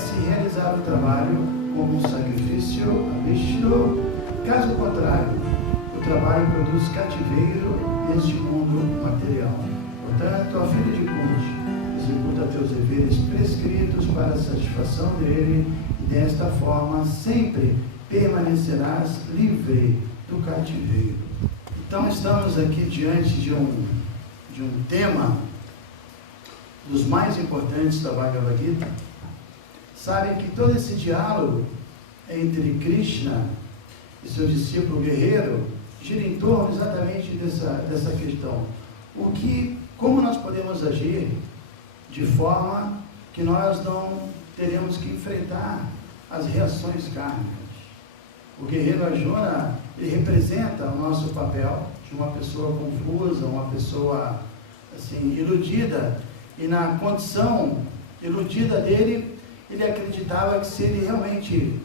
se realizar o trabalho como um sacrifício a Vishnu. Caso contrário, o trabalho produz cativeiro neste mundo material. Portanto, ó filho de Kunti, executa teus deveres prescritos para a satisfação dele, e desta forma sempre permanecerás livre do cativeiro. Então, estamos aqui diante de um tema dos mais importantes da Bhagavad Gita. Sabem que todo esse diálogo entre Krishna e seu discípulo guerreiro gira em torno exatamente dessa questão. Como nós podemos agir de forma que nós não teremos que enfrentar as reações kármicas. O guerreiro Arjuna, ele representa o nosso papel de uma pessoa confusa, uma pessoa assim, iludida, e na condição iludida dele, ele acreditava que se ele realmente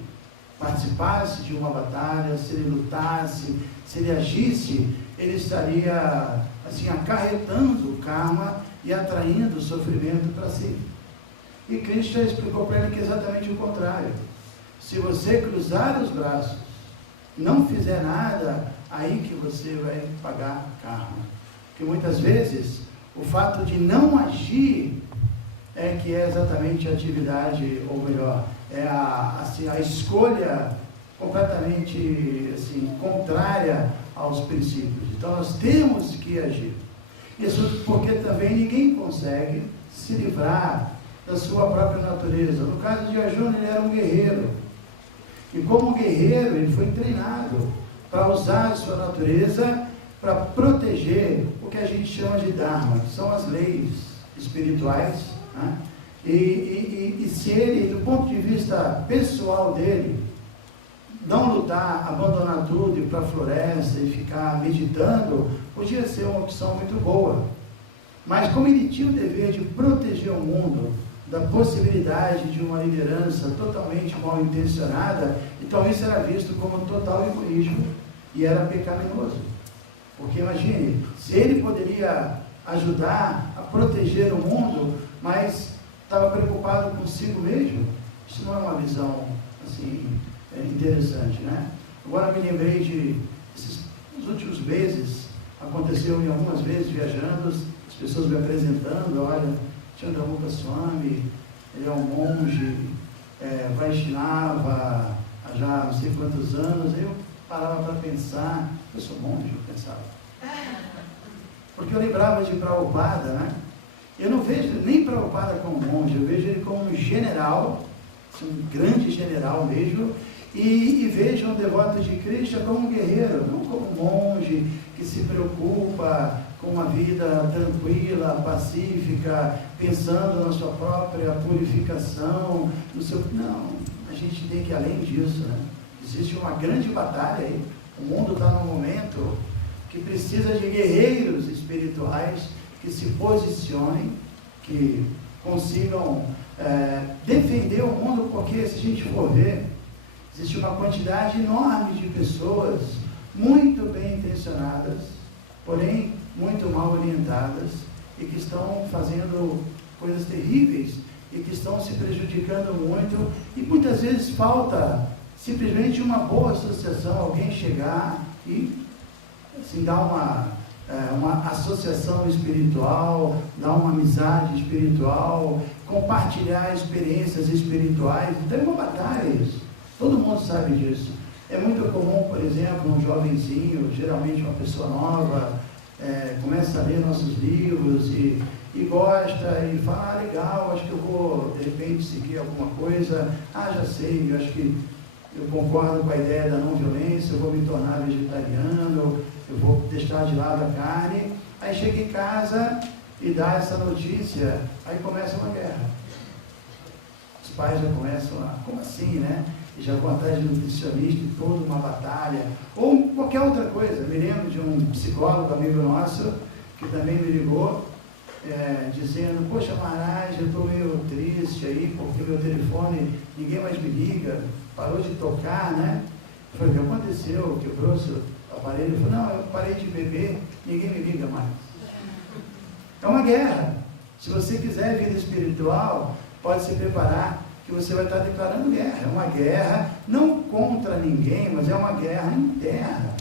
participasse de uma batalha, se ele lutasse, se ele agisse, ele estaria assim, acarretando o karma e atraindo o sofrimento para si. E Krishna explicou para ele que é exatamente o contrário. Se você cruzar os braços, não fizer nada, aí que você vai pagar karma. Porque muitas vezes, o fato de não agir é que é exatamente a atividade, ou melhor, é a escolha completamente assim, contrária aos princípios. Então nós temos que agir. Isso porque também ninguém consegue se livrar da sua própria natureza. No caso de Arjuna, ele era um guerreiro. E como guerreiro, ele foi treinado para usar a sua natureza para proteger o que a gente chama de Dharma, que são as leis espirituais, né? E se ele, do ponto de vista pessoal dele, não lutar, abandonar tudo, ir para a floresta e ficar meditando, podia ser uma opção muito boa. Mas como ele tinha o dever de proteger o mundo da possibilidade de uma liderança totalmente mal intencionada, então isso era visto como total egoísmo e era pecaminoso. Porque imagine, se ele poderia ajudar a proteger o mundo, mas estava preocupado consigo mesmo, isso não é uma visão assim interessante, né? Agora me lembrei nos últimos meses, aconteceu em algumas vezes viajando, as pessoas me apresentando, olha, Chandramukha Swami, ele é um monge, Vaishnava, há já não sei quantos anos. Eu parava para pensar, eu sou monge, eu pensava. Porque eu lembrava de Prabhupada, né? Eu não vejo nem Prabhupada como monge, eu vejo ele como um general, um grande general mesmo, e vejo um devoto de Krishna como um guerreiro, não como um monge que se preocupa com uma vida tranquila, pacífica, pensando na sua própria purificação, Não, a gente tem que ir além disso, né? Existe uma grande batalha aí, o mundo está num momento que precisa de guerreiros espirituais que se posicionem, que consigam defender o mundo, porque se a gente for ver, existe uma quantidade enorme de pessoas muito bem intencionadas, porém muito mal orientadas, e que estão fazendo coisas terríveis, e que estão se prejudicando muito, e muitas vezes falta simplesmente uma boa associação, alguém chegar e assim, dar uma associação espiritual, dar uma amizade espiritual, compartilhar experiências espirituais. Então é uma batalha isso, todo mundo sabe disso. É muito comum, por exemplo, um jovenzinho, geralmente uma pessoa nova, começa a ler nossos livros e gosta e fala, legal, acho que eu vou de repente seguir alguma coisa, já sei, eu acho que eu concordo com a ideia da não violência, eu vou me tornar vegetariano, eu vou deixar de lado a carne. Aí chega em casa e dá essa notícia, aí começa uma guerra. Os pais já começam como assim, né? E já vão atrás de nutricionista e toda uma batalha, ou qualquer outra coisa. Me lembro de um psicólogo amigo nosso, que também me ligou, dizendo, poxa Maharaj, eu estou meio triste aí, porque meu telefone, ninguém mais me liga, parou de tocar, né? Eu falei, o que aconteceu? Quebrou seu aparelho? Ele falou, não, eu parei de beber, ninguém me liga mais. É uma guerra. Se você quiser vida espiritual, pode se preparar, que você vai estar declarando guerra. É uma guerra não contra ninguém, mas é uma guerra interna.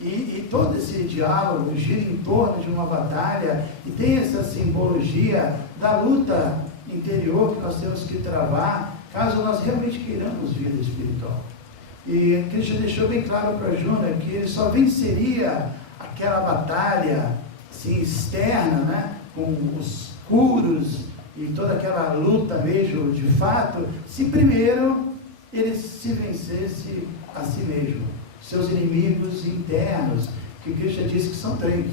E todo esse diálogo gira em torno de uma batalha e tem essa simbologia da luta interior que nós temos que travar, caso nós realmente queiramos vida espiritual. E Cristo deixou bem claro para Júnior que ele só venceria aquela batalha assim, externa, né, com os curos e toda aquela luta mesmo de fato, se primeiro ele se vencesse a si mesmo, seus inimigos internos, que Cristo disse que são 3: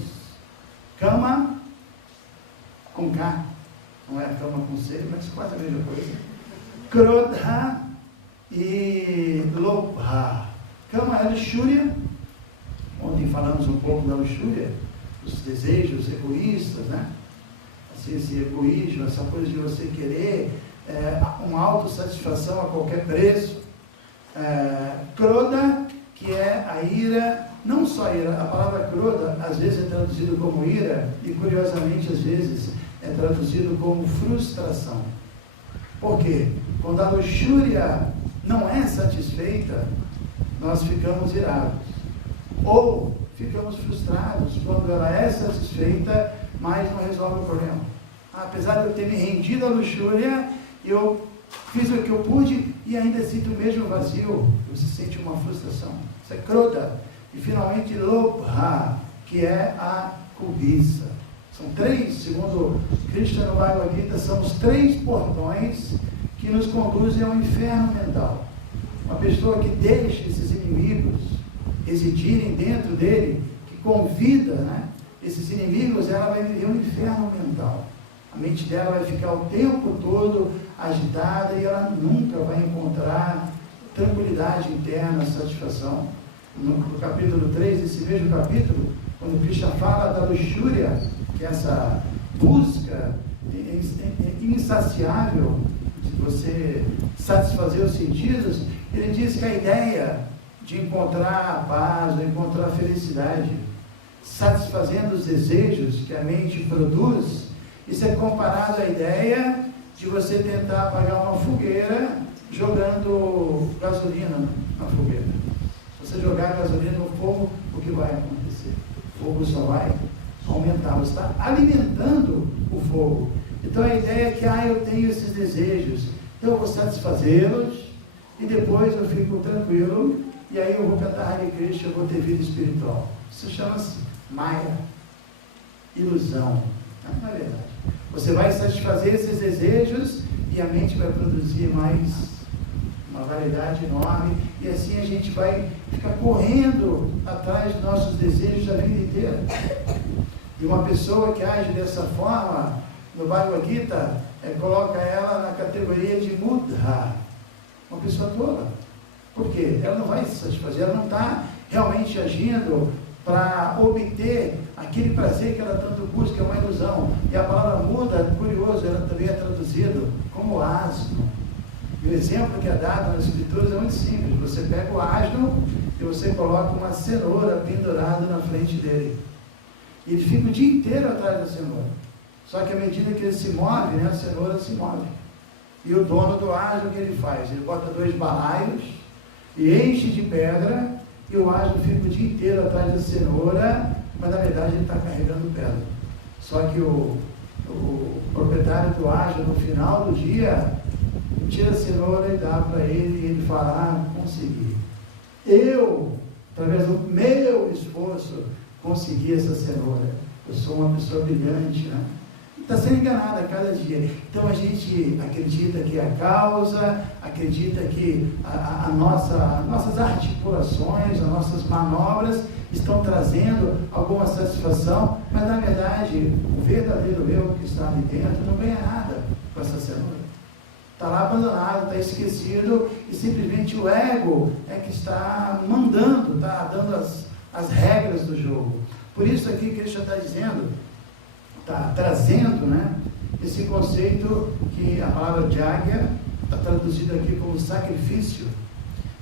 Kama com K, não é Kama com C, mas quase a mesma coisa, Krodha e Lobha. Kama é a luxúria. Ontem falamos um pouco da luxúria, dos desejos egoístas, né? Assim, esse egoísmo, essa coisa de você querer uma autossatisfação a qualquer preço. Krodha, que é a ira, não só a ira, a palavra Krodha às vezes é traduzido como ira e curiosamente às vezes é traduzido como frustração. Por quê? Quando a luxúria não é satisfeita, nós ficamos irados. Ou ficamos frustrados quando ela é satisfeita, mas não resolve o problema. Apesar de eu ter me rendido à luxúria, eu fiz o que eu pude e ainda sinto o mesmo vazio. Você sente uma frustração. Isso é Krodha. E finalmente Lobha, que é a cobiça. São 3, segundo Cristo no Bhagavad Gita, são os 3 portões que nos conduzem ao inferno mental. Uma pessoa que deixa esses inimigos residirem dentro dele, que convida, né, esses inimigos, ela vai viver um inferno mental. A mente dela vai ficar o tempo todo agitada e ela nunca vai encontrar tranquilidade interna, satisfação. No capítulo 3, desse mesmo capítulo, quando Krishna fala da luxúria, que é essa busca insaciável de você satisfazer os sentidos, ele diz que a ideia de encontrar a paz, de encontrar a felicidade, satisfazendo os desejos que a mente produz, isso é comparado à ideia de você tentar apagar uma fogueira jogando gasolina na fogueira. Se você jogar gasolina no fogo, o que vai acontecer? O fogo só vai aumentar, você está alimentando o fogo. Então a ideia é que eu tenho esses desejos, então eu vou satisfazê-los e depois eu fico tranquilo e aí eu vou cantar Hare Krishna, eu vou ter vida espiritual. Isso chama-se Maya, ilusão. Não é verdade. Você vai satisfazer esses desejos e a mente vai produzir mais uma variedade enorme e assim a gente vai ficar correndo atrás dos nossos desejos a vida inteira. E uma pessoa que age dessa forma, no Bhagavad Gita, coloca ela na categoria de Mudha, uma pessoa tola. Por quê? Ela não vai se satisfazer, ela não está realmente agindo para obter aquele prazer que ela tanto busca, é uma ilusão. E a palavra muda, curioso, ela também é traduzida como asno. E o exemplo que é dado nas escrituras é muito simples. Você pega o asno e você coloca uma cenoura pendurada na frente dele. E ele fica o dia inteiro atrás da cenoura. Só que à medida que ele se move, né, a cenoura se move. E o dono do asno, o que ele faz? Ele bota 2 balaios e enche de pedra, e o asno fica o dia inteiro atrás da cenoura, mas na verdade ele está carregando pedra. Só que o proprietário do asno, no final do dia, tira a cenoura e dá para ele, e ele fala, consegui. Eu, através do meu esforço, consegui essa cenoura. Eu sou uma pessoa brilhante, né? Está sendo enganada a cada dia. Então a gente acredita que a causa, acredita que nossas articulações, as nossas manobras estão trazendo alguma satisfação, mas na verdade o verdadeiro eu que está ali dentro não ganha nada com essa cenoura. Está lá abandonado, está esquecido e simplesmente o ego é que está mandando, está dando as regras do jogo. Por isso aqui que Krishna está dizendo, está trazendo, né, esse conceito que a palavra Jagya está traduzida aqui como sacrifício,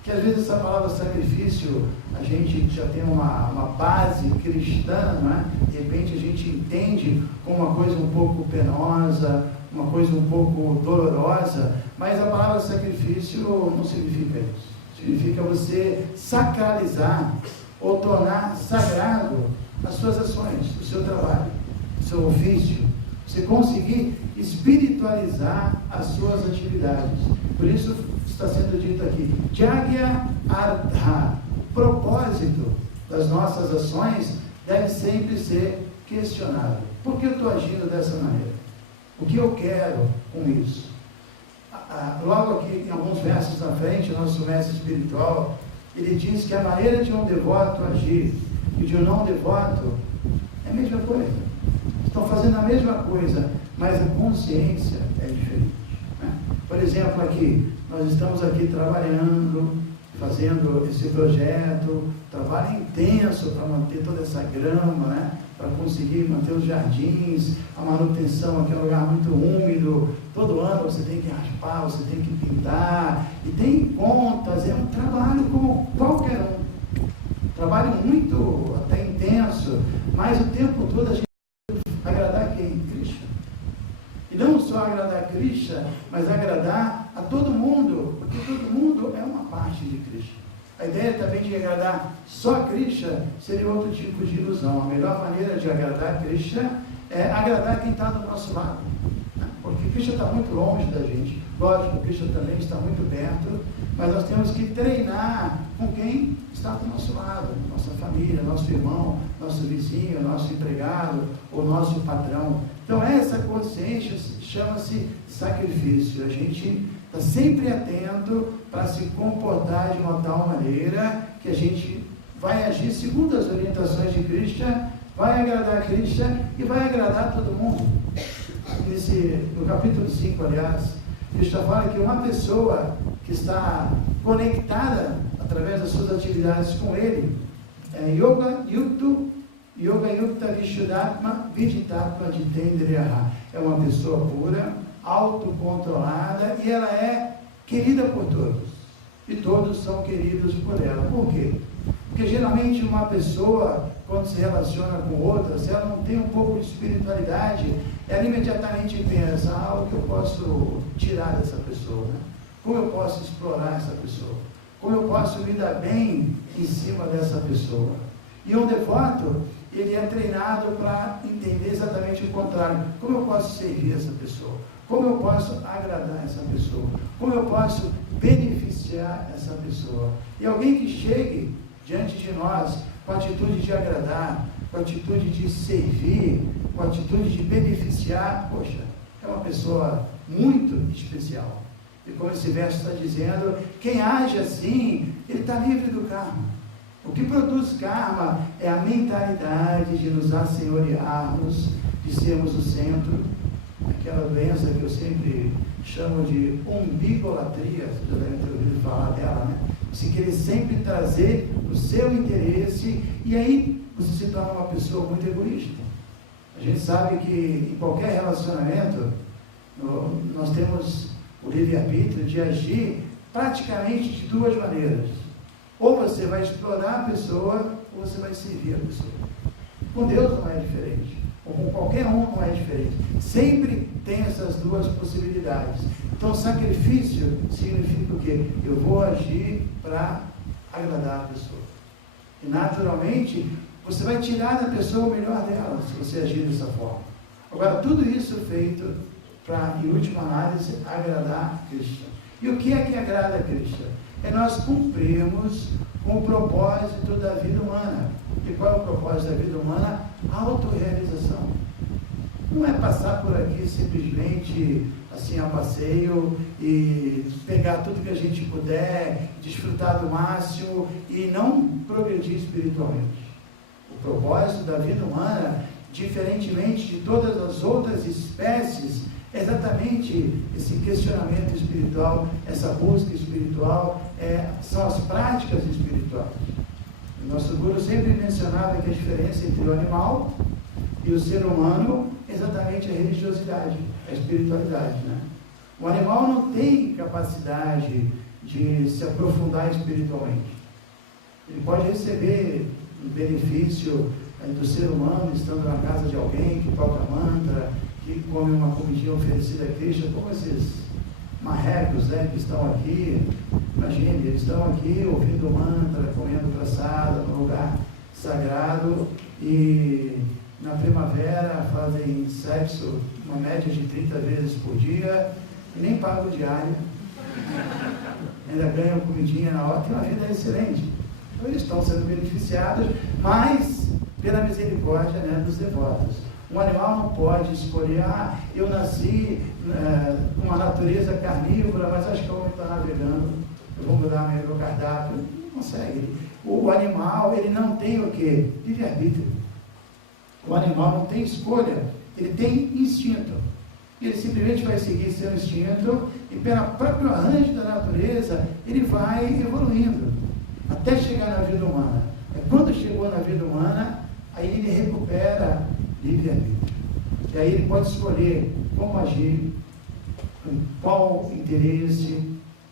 que às vezes essa palavra sacrifício a gente já tem uma base cristã, não é? De repente a gente entende como uma coisa um pouco penosa, uma coisa um pouco dolorosa, mas a palavra sacrifício não significa isso. Significa você sacralizar ou tornar sagrado as suas ações, o seu trabalho, o seu ofício. Você conseguir espiritualizar as suas atividades. Por isso está sendo dito aqui, Jagya Artha, o propósito das nossas ações deve sempre ser questionado. Por que eu estou agindo dessa maneira? O que eu quero com isso? Logo aqui, em alguns versos na frente, o nosso mestre espiritual, ele diz que a maneira de um devoto agir e de um não devoto é a mesma coisa. Estão fazendo a mesma coisa, mas a consciência é diferente, né? Por exemplo, aqui, nós estamos aqui trabalhando, fazendo esse projeto, trabalho intenso para manter toda essa grama, né? Para conseguir manter os jardins, a manutenção aqui é um lugar muito úmido, todo ano você tem que raspar, você tem que pintar, e tem contas, é um trabalho como qualquer um, trabalho muito até intenso, mas o tempo todo a gente agradar quem? Krishna. E não só agradar Krishna, mas agradar a todo mundo, porque todo mundo é uma parte de Krishna. A ideia também de agradar só Krishna seria outro tipo de ilusão. A melhor maneira de agradar Krishna é agradar quem está do nosso lado, né? Porque Krishna está muito longe da gente. Lógico, Krishna também está muito perto, mas nós temos que treinar com quem está do nosso lado, nossa família, nosso irmão, nosso vizinho, nosso empregado, ou nosso patrão. Então essa consciência chama-se sacrifício. A gente está sempre atento para se comportar de uma tal maneira que a gente vai agir segundo as orientações de Krishna, vai agradar Krishna e vai agradar todo mundo. No capítulo 5, aliás, Krishna fala que uma pessoa que está conectada através das suas atividades com ele é Yoga Yukta Vishuddhatma Vijitatma Jitendriyaha. É uma pessoa pura, autocontrolada, e ela é querida por todos. E todos são queridos por ela. Por quê? Porque geralmente uma pessoa, quando se relaciona com outra, se ela não tem um pouco de espiritualidade, ela imediatamente pensa, o que eu posso tirar dessa pessoa, né? Como eu posso explorar essa pessoa? Como eu posso me dar bem em cima dessa pessoa? E um devoto, ele é treinado para entender exatamente o contrário. Como eu posso servir essa pessoa? Como eu posso agradar essa pessoa? Como eu posso beneficiar essa pessoa? E alguém que chegue diante de nós com a atitude de agradar, com a atitude de servir, com a atitude de beneficiar, poxa, é uma pessoa muito especial. E como esse verso está dizendo, quem age assim, ele está livre do karma. O que produz karma é a mentalidade de nos assenhorearmos, de sermos o centro, aquela doença que eu sempre chamo de umbigolatria, vocês já devem ter ouvido falar dela, né? Você querer sempre trazer o seu interesse, e aí você se torna uma pessoa muito egoísta. A gente sabe que em qualquer relacionamento, nós temos o livre-arbítrio de agir praticamente de duas maneiras. Ou você vai explorar a pessoa, ou você vai servir a pessoa. Com Deus não é diferente, ou com qualquer um não é diferente. Sempre tem essas duas possibilidades. Então, sacrifício significa o quê? Eu vou agir para agradar a pessoa. E, naturalmente, você vai tirar da pessoa o melhor dela, se você agir dessa forma. Agora, tudo isso feito para, em última análise, agradar Krishna. E o que é que agrada a Krishna? É nós cumprirmos com o propósito da vida humana. E qual é o propósito da vida humana? A autorrealização. Não é passar por aqui simplesmente assim a passeio e pegar tudo que a gente puder, desfrutar do máximo e não progredir espiritualmente. O propósito da vida humana, diferentemente de todas as outras espécies, é exatamente esse questionamento espiritual, essa busca espiritual, são as práticas espirituais. O nosso Guru sempre mencionava que a diferença entre o animal e o ser humano é exatamente a religiosidade, a espiritualidade, né? O animal não tem capacidade de se aprofundar espiritualmente. Ele pode receber um benefício do ser humano estando na casa de alguém que toca mantra, que come uma comidinha oferecida a Cristo, como esses marrecos, né, que estão aqui. Imagine, eles estão aqui ouvindo mantra, comendo praçada no lugar sagrado, e na primavera fazem sexo uma média de 30 vezes por dia e nem pagam diária, ainda ganham comidinha na hora, tem uma vida excelente. Então eles estão sendo beneficiados, mas pela misericórdia, né, dos devotos. Um animal não pode escolher, eu nasci com uma natureza carnívora, mas acho que eu vou estar navegando, eu vou mudar meu cardápio. Não consegue. O animal, ele não tem o quê? Livre-arbítrio. O animal não tem escolha, ele tem instinto. Ele simplesmente vai seguir seu instinto e pelo próprio arranjo da natureza, ele vai evoluindo, até chegar na vida humana. Quando chegou na vida humana, aí ele recupera livre-arbítrio. E aí ele pode escolher como agir, com qual interesse,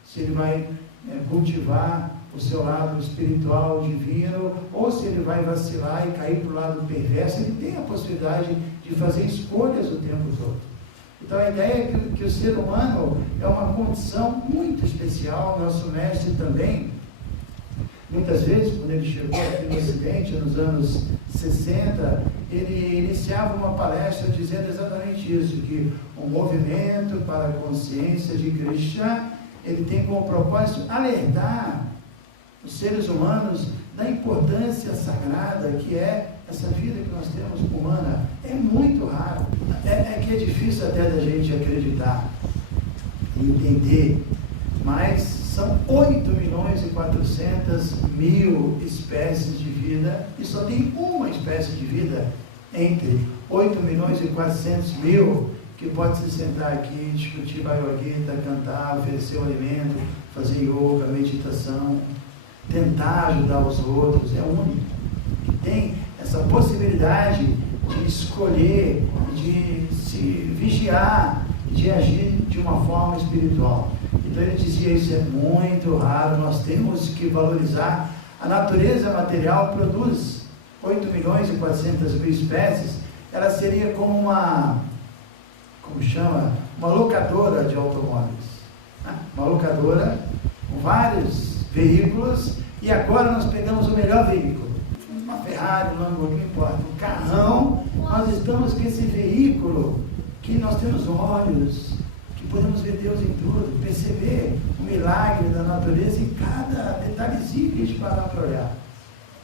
se ele vai cultivar o seu lado espiritual, divino, ou se ele vai vacilar e cair para o lado perverso. Ele tem a possibilidade de fazer escolhas o tempo todo. Então a ideia é que o ser humano é uma condição muito especial. Nosso mestre também, muitas vezes, quando ele chegou aqui no Ocidente, nos anos 60, ele iniciava uma palestra dizendo exatamente isso, que o movimento para a consciência de Krishna, ele tem como propósito alertar os seres humanos da importância sagrada que é essa vida que nós temos humana. É muito raro, é que é difícil até da gente acreditar e entender, mas são 8.400.000 espécies de vida, e só tem uma espécie de vida entre 8.400.000 que pode se sentar aqui, discutir Bhagavad Gita, cantar, oferecer o alimento, fazer yoga, meditação, tentar ajudar os outros. É o único que tem essa possibilidade de escolher, de se vigiar, de agir de uma forma espiritual. Então ele dizia, isso é muito raro, nós temos que valorizar. A natureza material produz 8.400.000 espécies, ela seria como uma locadora de automóveis, né? Uma locadora com vários veículos, e agora nós pegamos o melhor veículo, uma Ferrari, um Lamborghini, não importa, um carrão. Nós estamos com esse veículo que nós temos olhos, que podemos ver Deus em tudo, perceber o milagre da natureza em cada detalhezinho que a gente parar para olhar.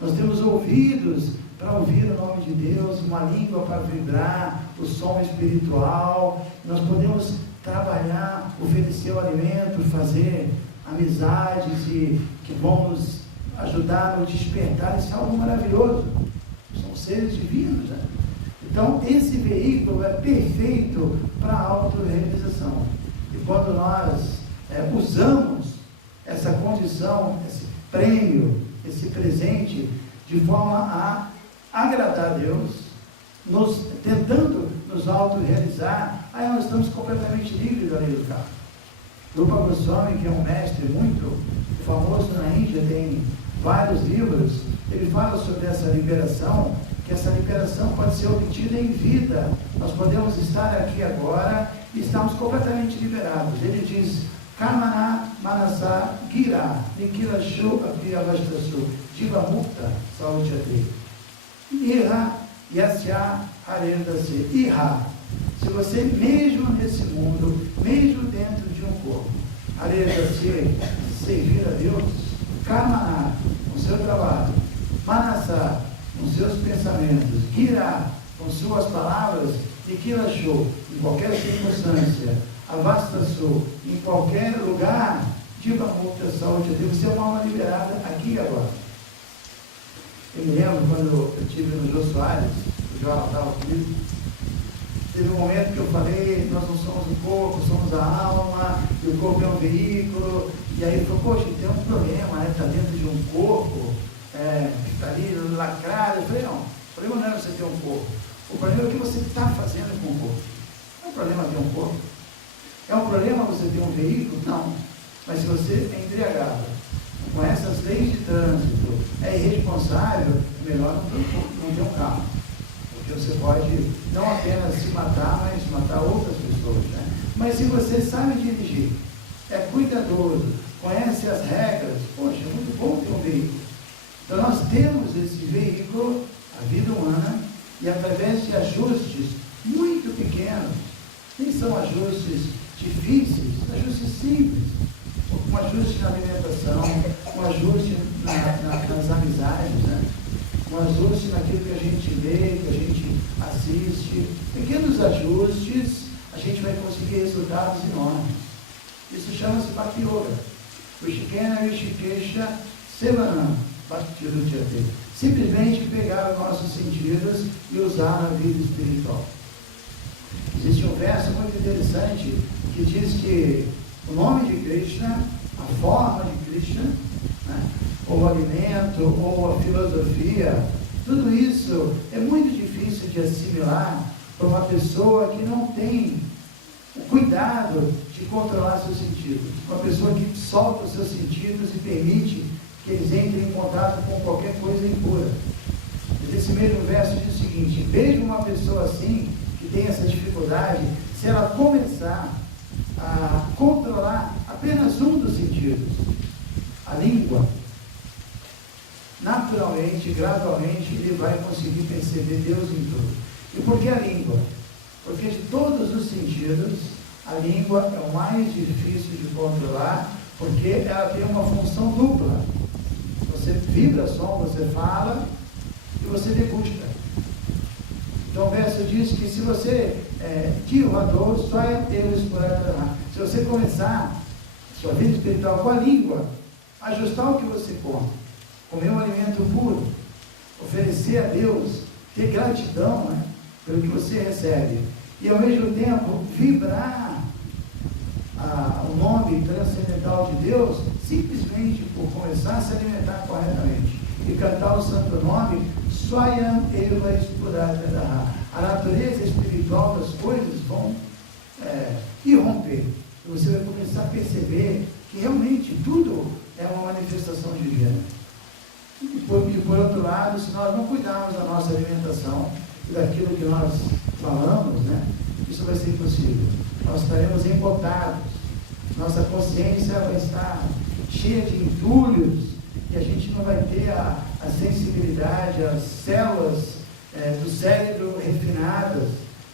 Nós temos ouvidos para ouvir o nome de Deus, uma língua para vibrar o som espiritual. Nós podemos trabalhar, oferecer o alimento, fazer amizades que vão nos ajudar no despertar. Isso é algo maravilhoso. São seres divinos, né? Então, esse veículo é perfeito para a autorrealização. E quando nós usamos essa condição, esse prêmio, esse presente, de forma a agradar a Deus, tentando nos autorrealizar, aí nós estamos completamente livres da lei do karma. Rupa Goswami, que é um mestre muito famoso na Índia, tem vários livros, ele fala sobre essa liberação, que essa liberação pode ser obtida em vida. Nós podemos estar aqui agora e estamos completamente liberados. Ele diz, Kamana Manasa Gira Nikilashu Apriyavastasu Jiva Mukta Saudyate Iha Yasya Harendase Iha. Se você, mesmo nesse mundo, mesmo dentro de um corpo, Harendase, servir a Deus, Kamana, com seu trabalho, Manasa, com seus pensamentos, Gira, com suas palavras, e Kilashu, em qualquer circunstância, Avastasu, em qualquer lugar, Jiva Mukta Saudyate, você é uma alma liberada aqui e agora. Eu me lembro quando eu estive no Jô Soares, o João estava comigo, teve um momento que eu falei, nós não somos o corpo, somos a alma, e o corpo é um veículo, e aí ele falou, poxa, tem um problema, né? Está dentro de um corpo, que está ali lacrado. Eu falei, não, o problema não é você ter um corpo, o problema é o que você está fazendo com o corpo. Não é um problema ter um corpo, é um problema você ter um veículo? Não, mas se você é embriagado, com essas leis de trânsito, é irresponsável, melhor não ter um carro. Ok? Porque você pode não apenas se matar, mas matar outras pessoas, né? Mas se você sabe dirigir, é cuidadoso, conhece as regras, poxa, é muito bom ter um veículo. Então nós temos esse veículo, a vida humana, e através de ajustes muito pequenos, nem são ajustes difíceis, ajustes simples, um ajuste na alimentação, um ajuste nas amizades, né? Um ajuste naquilo que a gente lê, que a gente assiste, pequenos ajustes, a gente vai conseguir resultados enormes. Isso chama-se Bhakti Yoga. Rishikena Rishikesha Sevanam Bhakti Rudyate. Simplesmente pegar os nossos sentidos e usar na vida espiritual. Existe um verso muito interessante que diz que o nome de Krishna, a forma de Krishna, né, ou o alimento, ou a filosofia, tudo isso é muito difícil de assimilar para uma pessoa que não tem o cuidado de controlar seus sentidos. Uma pessoa que solta os seus sentidos e permite que eles entrem em contato com qualquer coisa impura. Esse mesmo verso diz o seguinte: veja uma pessoa assim, que tem essa dificuldade, se ela começar a controlar apenas um dos sentidos, a língua, naturalmente, gradualmente, ele vai conseguir perceber Deus em tudo. E por que a língua? Porque de todos os sentidos, a língua é o mais difícil de controlar, porque ela tem uma função dupla. Você vibra som, você fala e você degusta. Então o verso diz que se você se você começar sua vida espiritual com a língua, ajustar o que você come, comer um alimento puro, oferecer a Deus, ter gratidão, né, pelo que você recebe, e ao mesmo tempo vibrar o nome transcendental de Deus, simplesmente por começar a se alimentar corretamente e cantar o santo nome, Swayam Eva Spuratadaha. A natureza espiritual das coisas vão irromper. E você vai começar a perceber que realmente tudo é uma manifestação divina. E por outro lado, se nós não cuidarmos da nossa alimentação e daquilo que nós falamos, né, isso vai ser impossível. Nós estaremos embotados, nossa consciência vai estar cheia de entulhos e a gente não vai ter a sensibilidade, as células do cérebro refinadas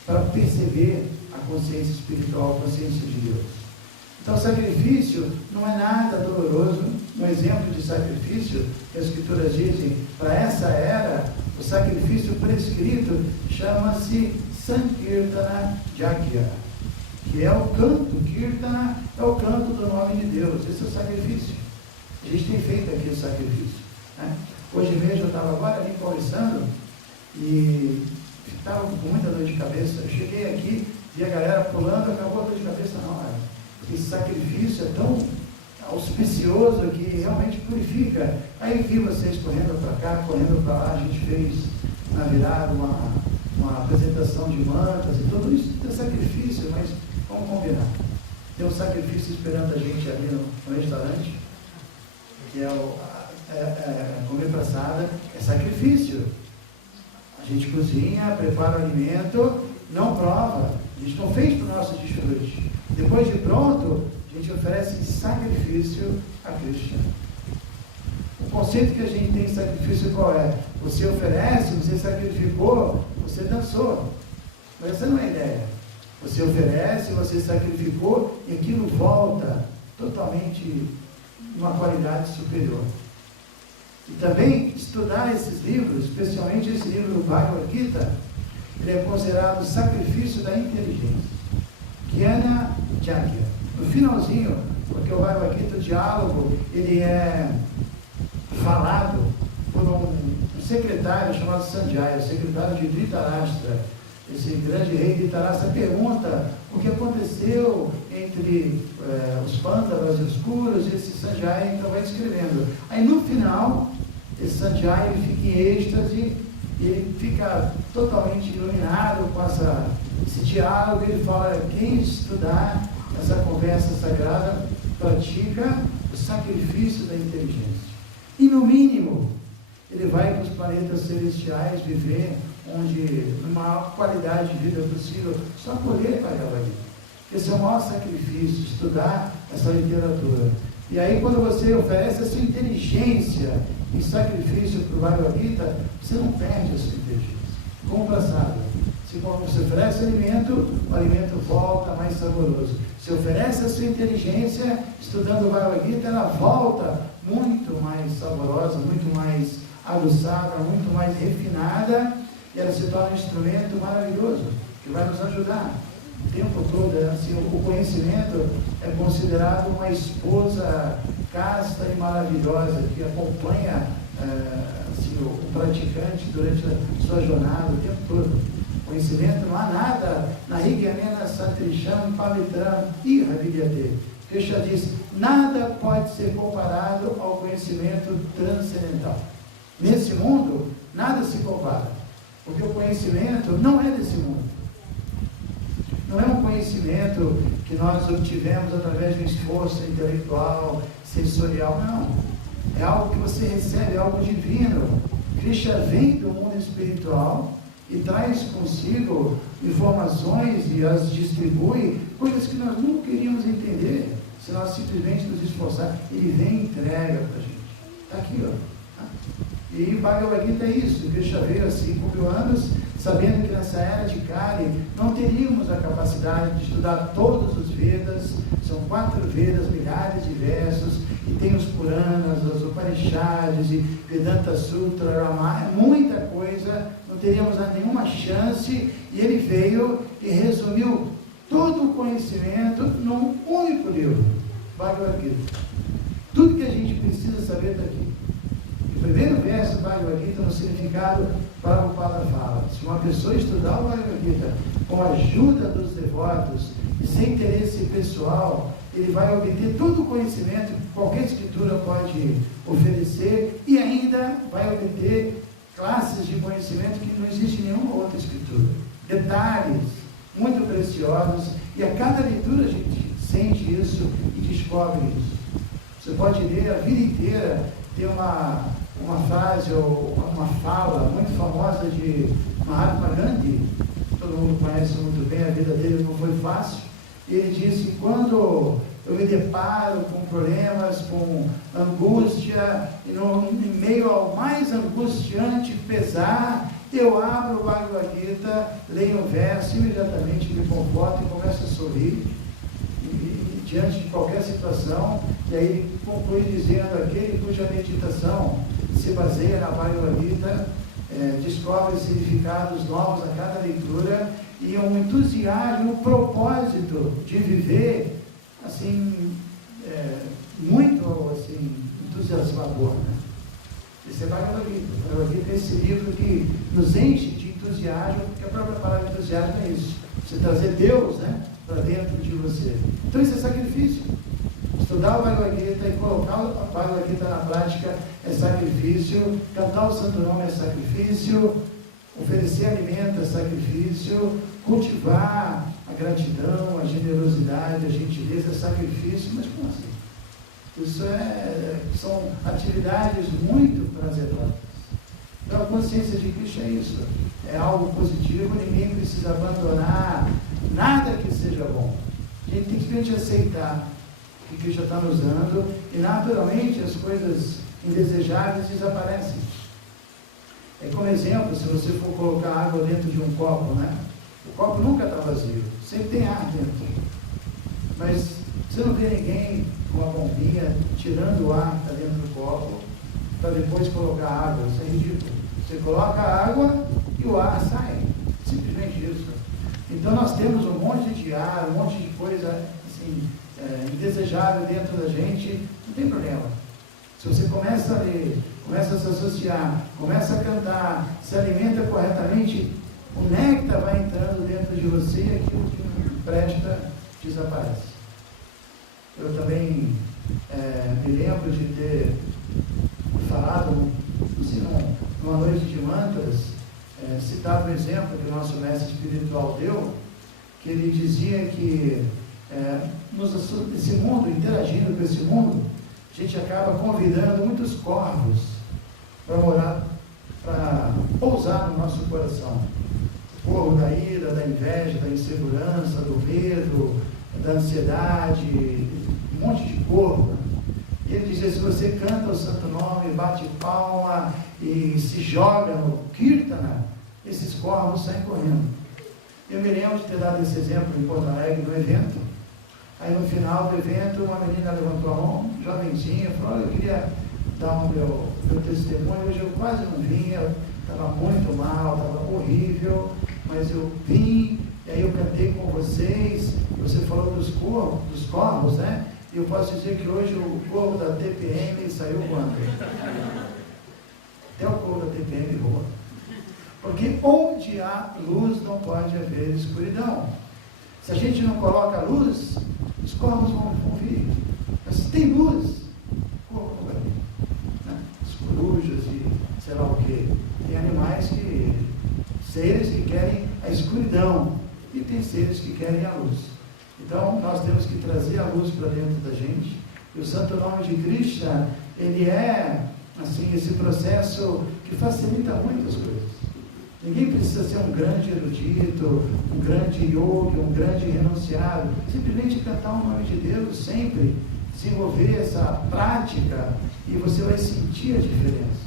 para perceber a consciência espiritual, a consciência de Deus. Então, o sacrifício não é nada doloroso. Um exemplo de sacrifício que as Escrituras dizem, para essa era, o sacrifício prescrito chama-se Sankirtana Yajna, que é o canto. Kirtana é o canto do nome de Deus. Esse é o sacrifício. A gente tem feito aqui o sacrifício, né? Hoje mesmo eu estava agora ali conversando e estava com muita dor de cabeça. Eu cheguei aqui e a galera pulando, acabou a dor de cabeça na hora. Esse sacrifício é tão auspicioso que realmente purifica. Aí vi vocês correndo para cá, correndo para lá. A gente fez na virada uma apresentação de mantas e tudo isso é sacrifício, mas vamos combinar. Tem um sacrifício esperando a gente ali no restaurante, que é comer praçada, é sacrifício. A gente cozinha, prepara o alimento, não prova, a gente não fez para o nosso desfrute. Depois de pronto, a gente oferece sacrifício a Krishna. O conceito que a gente tem de sacrifício qual é? Você oferece, você sacrificou, você dançou. Mas essa não é a ideia. Você oferece, você sacrificou e aquilo volta totalmente uma qualidade superior. E também estudar esses livros, especialmente esse livro do Bhagavad Gita, ele é considerado o sacrifício da inteligência. Jnana Yajna. No finalzinho, porque o Bhagavad Gita, o diálogo, ele é falado por um secretário chamado Sanjaya, secretário de Dhritarashtra. Esse grande rei Dhritarashtra pergunta o que aconteceu entre os Pandavas e os Kurus, e esse Sanjaya então vai escrevendo. Aí no final, esse Sanjaya ele fica em êxtase, ele fica totalmente iluminado com esse diálogo. Ele fala: quem estudar essa conversa sagrada pratica o sacrifício da inteligência. E no mínimo, ele vai para os planetas celestiais viver onde, numa maior qualidade de vida possível, só por ler Bhagavad Gita. Esse é o maior sacrifício, estudar essa literatura. E aí, quando você oferece a sua inteligência em sacrifício para o Bhagavad Gita, você não perde a sua inteligência. Como passado, se você oferece alimento, o alimento volta mais saboroso. Se oferece a sua inteligência, estudando o Bhagavad Gita, ela volta muito mais saborosa, muito mais aguçada, muito mais refinada, e ela se torna um instrumento maravilhoso, que vai nos ajudar o tempo todo. Assim, o conhecimento é considerado uma esposa casta e maravilhosa, que acompanha assim, o praticante durante a sua jornada, o tempo todo. Conhecimento, não há nada na Higyamena Satrisham Pavitram Ihavidyate. Krishna diz, nada pode ser comparado ao conhecimento transcendental. Nesse mundo, nada se compara, porque o conhecimento não é desse mundo. Não é um conhecimento que nós obtivemos através de um esforço intelectual, sensorial, não. É algo que você recebe, é algo divino. Krishna vem do mundo espiritual e traz consigo informações e as distribui, coisas que nós não queríamos entender, se nós simplesmente nos esforçarmos. Ele vem e entrega para a gente. Está aqui, ó. E Bhagavad Gita é isso. Krishna veio há 5.000 anos, sabendo que nessa era de Kali não teríamos a capacidade de estudar todos os Vedas. São 4 Vedas, milhares de versos, e tem os Puranas, os Upanishads, e Vedanta Sutra, Ramayana, muita coisa, não teríamos nenhuma chance, e ele veio e resumiu todo o conhecimento num único livro, Bhagavad Gita. Tudo que a gente precisa saber está aqui. O primeiro verso do Bhagavad Gita, no significado, Prabhupada fala: se uma pessoa estudar o Bhagavad Gita com a ajuda dos devotos e sem interesse pessoal, ele vai obter todo o conhecimento que qualquer escritura pode oferecer, e ainda vai obter classes de conhecimento que não existe em nenhuma outra escritura. Detalhes muito preciosos, e a cada leitura a gente sente isso e descobre isso. Você pode ler a vida inteira. Tem uma frase ou uma fala muito famosa de Mahatma Gandhi, todo mundo conhece muito bem, a vida dele não foi fácil. Ele disse: quando eu me deparo com problemas, com angústia, e em meio ao mais angustiante pesar, eu abro o Bhagavad Gita, leio o verso, imediatamente me conforto e começo a sorrir diante de qualquer situação. E aí ele conclui dizendo: aquele cuja meditação se baseia na Bhagavad Gita descobre significados novos a cada leitura, e um entusiasmo, um propósito de viver assim, muito assim, entusiasmador, né? Esse é Bhagavad Gita. Bhagavad Gita é esse livro que nos enche de entusiasmo, porque a própria palavra entusiasmo é isso, você trazer Deus, né, para dentro de você. Então isso é sacrifício. Estudar o Bhagavad Gita e colocar o Bhagavad Gita na prática é sacrifício. Cantar o Santo Nome é sacrifício. Oferecer alimento é sacrifício. Cultivar a gratidão, a generosidade, a gentileza é sacrifício. Mas como assim? Isso são atividades muito prazerosas. Então a consciência de Cristo é isso. É algo positivo, ninguém precisa abandonar nada que seja bom. A gente tem que simplesmente aceitar que Cristo está nos dando, e naturalmente as coisas indesejáveis desaparecem. É como exemplo, se você for colocar água dentro de um copo, né? O copo nunca está vazio, sempre tem ar dentro. Mas você não vê ninguém com uma bombinha tirando o ar que está dentro do copo para depois colocar água. Isso é ridículo. Você coloca a água e o ar sai. Simplesmente isso. Então nós temos um monte de ar, um monte de coisa assim, indesejável dentro da gente, não tem problema. Se você começa a ler, começa a se associar, começa a cantar, se alimenta corretamente, o néctar vai entrando dentro de você e aquilo que não presta desaparece. Eu também me lembro de ter falado, assim, numa noite de mantras, citado um exemplo que o nosso mestre espiritual deu, que ele dizia que esse mundo, interagindo com esse mundo, a gente acaba convidando muitos corvos para morar para pousar no nosso coração. O corvo da ira, da inveja, da insegurança, do medo, da ansiedade, um monte de corvo. E ele diz, se você canta o santo nome, bate palma e se joga no Kirtana, esses corvos saem correndo. Eu me lembro de ter dado esse exemplo em Porto Alegre, no evento. Aí no final do evento, uma menina levantou a mão, jovenzinha, falou, eu queria dar o meu testemunho, hoje eu quase não vinha, estava muito mal, estava horrível, mas eu vim, e aí eu cantei com vocês, você falou dos corvos, né? E eu posso dizer que hoje o corvo da TPM saiu voando. Até o corvo da TPM voa. Porque onde há luz não pode haver escuridão. Se a gente não coloca luz, os corvos vão vir. Mas se tem luz, o corvo não vai vir. Né? As corujas e sei lá o que. Tem animais seres que querem a escuridão. E tem seres que querem a luz. Então, nós temos que trazer a luz para dentro da gente. E o santo nome de Krishna, ele é, assim, esse processo que facilita muitas coisas. Ninguém precisa ser um grande erudito, um grande yogi, um grande renunciado. Simplesmente cantar o nome de Deus sempre, desenvolver essa prática e você vai sentir a diferença.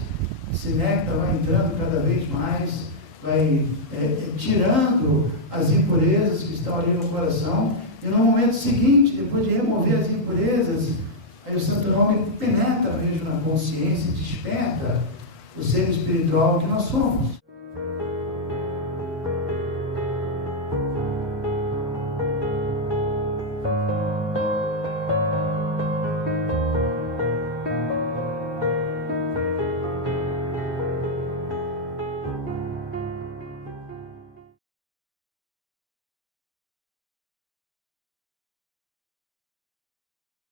Esse néctar vai entrando cada vez mais, vai tirando as impurezas que estão ali no coração. E no momento seguinte, depois de remover as impurezas, aí o santo nome penetra mesmo na consciência, desperta o ser espiritual que nós somos.